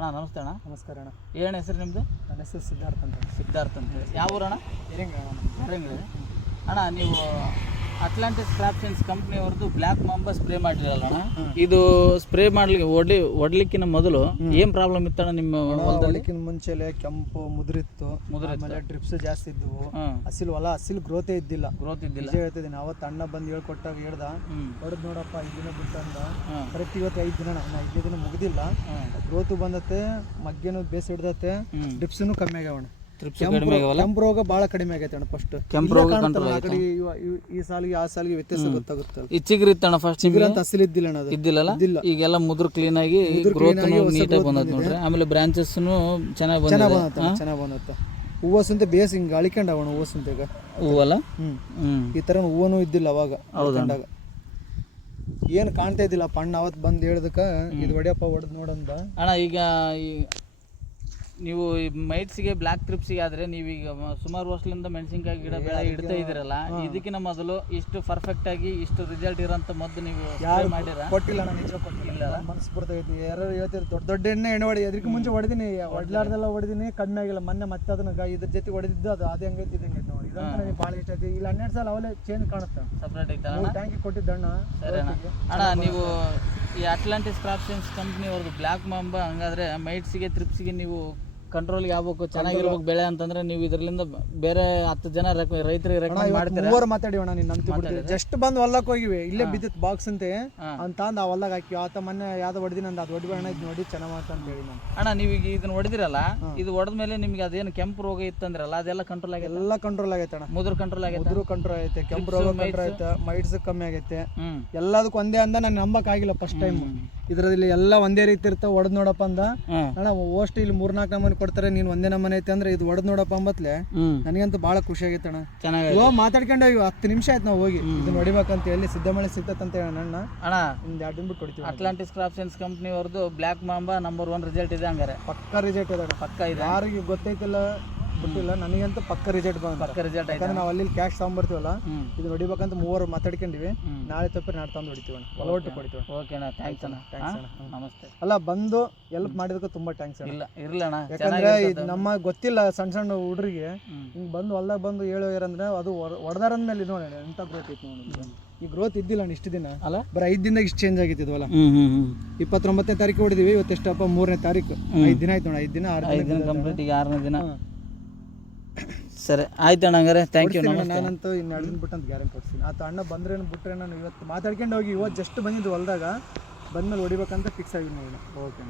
ಅಣ್ಣ ನಮಸ್ತೆ ಅಣ್ಣ. ನಮಸ್ಕಾರ ಅಣ್ಣ. ಏನು ಹೆಸರು ನಿಮ್ಮದು ನನ್ನ ಹೆಸರು ಸಿದ್ಧಾರ್ಥ ಅಂತ ಸಿದ್ಧಾರ್ಥ ಅಂತ ಯಾವ ಊರಣ್ಣ? ಅಣ್ಣ. ಅಣ್ಣ ನೀವು ಅಟ್ಲಾಂಟಿಸ್ ಕ್ರಾಪ್ಷನ್ಸ್ ಕಂಪ್ನಿಯವ್ರದ್ದು ಬ್ಲಾಕ್ ಮಾಂಬ ಸ್ಪ್ರೇ ಮಾಡಿರಲ್ಲ ಇದು ಸ್ಪ್ರೇ ಮಾಡ್ಲಿಕ್ಕೆ ಒಡ್ಲಿ ಒಡ್ಲಿಕ್ಕಿನ ಮೊದಲು ಏನ್ ಪ್ರಾಬ್ಲಮ್ ಇತ್ತಣ್ಣ ನಿಮ್ಮ ಹೊಲದಲ್ಲಿ? ಹೊಲಕ್ಕಿನ ಮುಂಚೆಲೆ ಕೆಂಪು ಮುದುರಿತ್ತು. ಆಮೇಲೆ ಡ್ರಿಪ್ಸ್ ಜಾಸ್ತಿ ಇದ್ವು. ಹಾಂ. ಹಸಿಲ್ ಹೊಲ ಹಸಿಲ್ ಗ್ರೋತೇ ಇದ್ದಿಲ್ಲ. ಗ್ರೋತ್ ಇದ್ದಿಲ್ಲ. ನಿಜ ಹೇಳ್ತಿದ್ದೀನಿ ಅವತ್ತು ಅಣ್ಣ ಬಂದು ಹೇಳ್ಕೊಟ್ಟಾಗ ಹೇಳ್ದ ಹೊಡೆದ್ ನೋಡಪ್ಪ ಐದು ದಿನ ಬಿಟ್ಟಂದ ಪ್ರತಿ ಕರೆಕ್ಟ್ ಇವತ್ತು ಐದು ದಿನ ಇನ್ನು ಐದು ದಿನ ಮುಗ್ದಿಲ್ಲ. ಗ್ರೋತು ಬಂದತ್ತೆ ಮಗ್ಗೆನು ಬೇಸ್ ಹಿಡ್ದತ್ತೆ ಡ್ರಿಪ್ಸ್ನು ಕಮ್ಮಿ ಆಗ್ಯಾವಣ ಕೆಂಪು ರೋಗ ಭಾಳ ಕಡಿಮೆ ಆಗೈತೆ ಅಣ್ಣ ಫಸ್ಟ್ ಕೆಂಪು ರೋಗ control ಈ ಸಾಲಿಗೆ ಆ ಸಾಲಿಗೆ ವ್ಯತ್ಯಾಸ ಗೊತ್ತಾಗುತ್ತಲ್ಲ ಈ ಚಿಗುರು ಇತ್ತಣ್ಣ ಫಸ್ಟ್ ನಿಮಗೆ? ಅಂತ ಹಸಿಲ್ ಇದ್ದಿಲ್ಲ ಅಣ್ಣ ಅದು. ಇದ್ದಿಲ್ಲಲ್ಲ? ಇದ್ದಿಲ್ಲ. ಈಗೆಲ್ಲ ಮುದ್ರ ಕ್ಲೀನ್ ಆಗಿ ಗ್ರೋತ್ ನೀಟಾಗಿ ಬಂದೈತೆ ನೋಡ್ರಿ. ಆಮೇಲೆ ಬ್ರಾಂಚಸ್ನು ಚೆನ್ನಾಗಿ ಚೆನ್ನಾಗಿ ಬಂದಿದೆ ಬಂದತ್ತ ಚೆನ್ನಾಗಿ ಬಂದತ್ತ ಹೂವು ಸಂತೆ ಬೇಸ್ ಹಿಂಗೆ ಅಳಿಕೊಂಡವಣ ಹೂವು ಸುಂತೆಗ ಹೂವಲ್ಲ ಹ್ಮ್. ಹ್ಮ್. ಈ ತರ ಹೂವನು ಇದ್ದಿಲ್ಲ ಅವಾಗ ಅಳ್ಕೊಂಡಾಗ. ಏನು ಕಾಣ್ತಾ ಇದ್ದಿಲ್ಲ ಪಣ್ಣ ಅವತ್ತು ಬಂದು ಹೇಳ್ದಕ್ಕ ಇದು ಹೊಡಿಯಪ್ಪ ಹೊಡೆದು ನೋಡಂದ ಅಣ್ಣ ಈಗ ಈ ನೀವು ಈ ಮೈಟ್ಸಿಗೆ ಬ್ಲ್ಯಾಕ್ ಟ್ರಿಪ್ಸಿಗೆ ಆದ್ರೆ ನೀವೀಗ ಮ- ಸುಮಾರು ವರ್ಷದಿಂದ ಮೆಣಸಿನ್ಕಾಯಿ ಗಿಡ ಬೆಳೆ ಇಡ್ತಾ ಇದ್ದೀರಲ್ಲ ಇದಕ್ಕಿಂತ ಮೊದಲು ಇಷ್ಟು ಪರ್ಫೆಕ್ಟ್ ಆಗಿ ಇಷ್ಟು ರಿಸಲ್ಟ್ ಇರೋಂಥ ಮದ್ದು ನೀವು spray ಮಾಡಿರ? ಕೊಟ್ಟಿಲ್ಲ ನಾನು ನಿಜ ಕೊಟ್ಟಿಲ್ಲ. ಮನಸ್ಸು ಬರ್ತೈತಿ ಯಾರು ಹೇಳ್ತಿದ್ರು ದೊಡ್ಡ ದೊಡ್ಡ ಎಣ್ಣೆ ಎಣ್ಣೆ ಹೊಡಿ. ಅದಕ್ಕೆ ಮುಂಚೆ ಹೊಡೆದಿನಿ. ಹೊಡ್ಲಾರ್ದೆಲ್ಲ ಹೊಡೆದಿನಿ. ಕಮ್ಮಿ ಆಗಿಲ್ಲ. ಮೊನ್ನೆ ಮತ್ತೆ ಅದನ್ನ ಗ- ಇದ್ರ ಜೊತೆ ಹೊಡೆದಿದ್ದು ಅದು ಅದೇ ಹಂಗೈತಿ ಇದು ಹೆಂಗೈತಿ ನೋಡಿ. ಇದಂತ ನನಗೆ ಭಾಳ ಇಷ್ಟ ಐತಿ ಇಲ್ಲಿ ಹನ್ನೆರಡು ಸಲ ಅವಲೇ ಚೇಂಜ್ ಕಾಣುತ್ತೆ. ಸಪ್ರೇಟ್ ಐತಲ್ಲ ಮೂರು ಟ್ಯಾಂಕಿ ಕೊಟ್ಟಿದ್ದಣ್ಣ ಅಣ್ಣ ಅಣ್ಣ. ನೀವು ಈ ಅಟ್ಲಾಂಟಿಸ್ ಕ್ರಾಪ್ಸ್ ಕಂಪ್ನಿ ಅವ್ರದ್ದು ಬ್ಲ್ಯಾಕ್ ಮಾಂಬ ಹಂಗಾದ್ರೆ ಮೈಟ್ಸಿಗೆ ತ್ರಿಪ್ಸಿಗೆ ನೀವು ಕಂಟ್ರೋಲ್ಗೆ ಆಗ್ಬೇಕು ಚೆನ್ನಾಗಿರ್ಬೇಕು ಬೆಳೆ ಅಂತಂದ್ರೆ ನೀವು ಇದರಿಂದ ಬೇರೆ ಹತ್ತು ಜನ ರೈತರಿಗೆ ರೆಕಮೆಂಡ್ ಮಾಡ್ತೀರಾ? ಮೂವರು ಮಾತಾಡಿವಣ ನೀನು ನಂತು ಬಿಡ್ತೀವಿ ಜಸ್ಟ್ ಬಂದ್ ಹೊಲಕ್ಕೆ ಹೋಗಿವಿ. ಇಲ್ಲೇ ಬಿದ್ದಿತ್ತು ಬಾಕ್ಸ್ ಅಂತೆ. ಅಂತ ಅಂದ ಆ ಹೊಲ್ದಾಗ ಹಾಕಿ. ಆತ ಮೊನ್ನೆ ಯಾವ್ದು ಹೊಡೆದಿನ ಅಂದ. ಅದು ಹೊಡಿಬೇಡ ಇದು ನೋಡಿ ಚೆನ್ನಾಗಿ ಅಂತ ಹೇಳಿ ನಾನು ಅಣ್ಣ ನೀವು ಈಗ ಇದನ್ನ ಹೊಡೆದಿರಲ್ಲ ಇದು ಹೊಡೆದ ಮೇಲೆ ನಿಮ್ಗೆ ಅದೇನು ಕೆಂಪು ರೋಗ ಇತ್ತಂದ್ರಲ್ಲ ಅದೆಲ್ಲ ಕಂಟ್ರೋಲ್ ಆಗಿದೆ ಎಲ್ಲ ಕಂಟ್ರೋಲ್ ಆಗೈತೆ ಅಣ್ಣ. ಮುದ್ರ ಕಂಟ್ರೋಲ್ ಆಗೈತೆ? ಮುದ್ರ ಕಂಟ್ರೋಲ್ ಆಗೈತೆ ಕೆಂಪು ರೋಗ ಕಂಟ್ರೋಲ್ ಐತೆ ಮೈಟ್ಸ್ ಕಮ್ಮಿ ಆಗೈತೆ. ಎಲ್ಲದಕ್ಕೂ ಒಂದೇ ಅಂದ ನಾನು ನಂಬಕ್ ಆಗಿಲ್ಲ ಫಸ್ಟ್ ಟೈಮ್ ಇದ್ರಲ್ಲಿ ಎಲ್ಲ ಒಂದೇ ರೀತಿ ಇರ್ತಾವ ಒಡದ್ ನೋಡಪ್ಪ ಅಂದ. ಅಣ್ಣ ಓಸ್ಟ್ ಇಲ್ಲಿ ಮೂರ್ನಾಲ್ಕು ನಮೂನಿ ಕೊಡ್ತಾರೆ ನೀನ್ ಒಂದೇ ನಮೂನಿ ಐತೆ ಅಂದ್ರೆ ಇದು ಒಡದ್ ನೋಡಪ್ಪ ಅಂಬತ್ಲೆ. ನನಗಂತೂ ಬಹಳ ಖುಷಿ ಆಗೈತೆ ಅಣ್ಣ. ಚೆನ್ನಾಗಿ ಇವಾಗ ಮಾತಾಡ್ಕೊಂಡು ಹೋಗಿ ಹತ್ತು ನಿಮಿಷ ಆಯ್ತು ನಾವು ಹೋಗಿ. ಇದನ್ನ ಹೊಡಿಬೇಕಂತ ಹೇಳಿ ಸಿದ್ಧಮಳೆ ಸಿಗ್ತತ್ತಂತ ಹೇಳಿ ಅಣ್ಣ. ಅಣ್ಣ ಒಂದು ಎರಡು ಬಿಟ್ಟು ಕೊಡ್ತೀವಿ ಅಟ್ಲಾಂಟಿಸ್ ಕ್ರಾಪ್ಷನ್ಸ್ ಕಂಪ್ನಿ ಅವ್ರದ್ದು Black Mamba number one result ಇದೆ ಹಂಗಾರೆ. ಪಕ್ಕ ರಿಸಲ್ಟ್ ಇದೆ ಪಕ್ಕ ಇದೆ. ಯಾರಿಗೆ ಗೊತ್ತೈತಿಲ್ಲ ಬಿಟ್ಟಿಲ್ಲ ನನಗಂತೂ ಪಕ್ಕ ರಿಸಲ್ಟ್ ಬಂದ ಪಕ್ಕ ರಿಸಲ್ಟ್ ಯಾಕಂದ್ರೆ ನಾವು ಅಲ್ಲಿ ಕ್ಯಾಶ್ ತಗೊಂಡ್ಬರ್ತೀವಲ್ಲ ಇದು ಹೊಡಿಬೇಕಂತ ಮೂವರು ಮಾತಾಡ್ಕೊಂಡಿವಿ. ನಾಳೆ ತಪ್ಪಿ ನಾಡ್ ತಂದು ಹೊಡಿತೀವಿ ಅಣ್ಣ. ಒಟ್ಟು ಕೊಡ್ತೀವಿ ಓಕೆ ಅಣ್ಣ. ಥ್ಯಾಂಕ್ಸ್ ಅಣ್ಣ. ಥ್ಯಾಂಕ್ಸ್ ಅಣ್ಣ. ನಮಸ್ತೆ. ಅಲ್ಲ ಬಂದು ಎಲ್ಪ್ ಮಾಡಿದಕ್ಕೆ ತುಂಬಾ ಥ್ಯಾಂಕ್ಸ್ ಇಲ್ಲ ಇರಲಿ ಅಣ್ಣ. ಯಾಕಂದ್ರೆ ಇದು ನಮ್ಮ ಗೊತ್ತಿಲ್ಲ ಸಣ್ಣ ಸಣ್ಣ ಹುಡುಗರಿಗೆ. ಹಿಂಗೆ ಬಂದು ಹೊಲ್ದಾಗ ಬಂದು ಹೇಳೋರಂದ್ರೆ ಅದು ಹೊಡೆದಾರಂದ್ಮೇಲೆ ನೋಡಿ ಎಂತ ಗ್ರೋತ್ ಐತಿ ನೋಡಿ ಈ ಗ್ರೋತ್ ಇದ್ದಿಲ್ಲ ಅಣ್ಣ ಇಷ್ಟು ದಿನ. ಅಲ್ಲ? ಬರ ಐದು ದಿನ ಇಷ್ಟು ಚೇಂಜ್ ಆಗಿತ್ತು ಇದು ಹೊಲ ಹ್ಮ್ ಹ್ಮ್ ಹ್ಮ್. ಇಪ್ಪತ್ತೊಂಬತ್ತನೇ ತಾರೀಕು ಹೊಡಿದೀವಿ ಇವತ್ತೆಷ್ಟಪ್ಪ ಮೂರನೇ ತಾರೀಕು. ಐದು ದಿನ ಆಯ್ತು ನೋಡಿ ಐದು ದಿನ ಆರು ದಿನ ಕಂಪ್ಲೀಟ್ ಈಗ ಆರನೇ ದಿನ. ಸರಿ. ಆಯ್ತು ಅಣ್ಣ ಹಂಗಾರೆ. ಥ್ಯಾಂಕ್ ಯು ನಾನಂತೂ ಇನ್ನು ಎರಡು ಬಿಟ್ಟು ಅಂತ ಗ್ಯಾರಂಟಿ ಕೊಡ್ತೀನಿ. ಆತ ಅಣ್ಣ ಬಂದ್ರೆ ಬಿಟ್ರೆ ನಾನು ಇವತ್ತು ಮಾತಾಡ್ಕೊಂಡು ಹೋಗಿ ಇವತ್ತು ಜಸ್ಟ್ ಬಂದಿದ್ದು ಹೊಲ್ದಾಗ ಬಂದ್ಮೇಲೆ ಹೊಡಿಬೇಕಂತ ಫಿಕ್ಸ್ ಆಗಿದ್ದೀನಿ ಓಕೆ